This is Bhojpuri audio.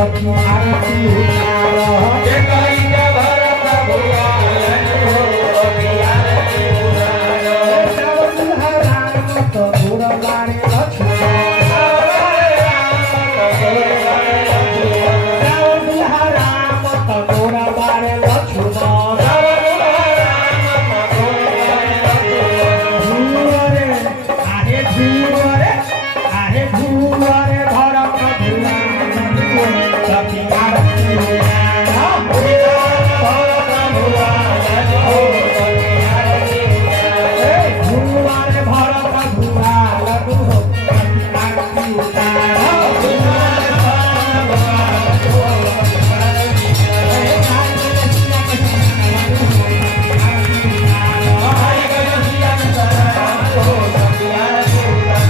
सखी आरती उतारो कई भरत भुआलन हो आरती उतारो राम तो दूर बारे लक्ष्मण राम तो दूर बारे लक्ष्मण झूरे आहे झूरे